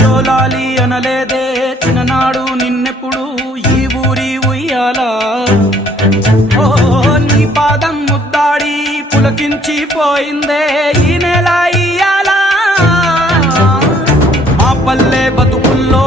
జోలాలి అనలేదే చిన్ననాడు నిన్నెప్పుడు ఈ ఊరి ఉయ్యాలా ఓ నీ పాదం ముద్దాడి పులకించిపోయిందే ఈ నెల ఇయ్యాలా మా పల్లె బతుకుల్లో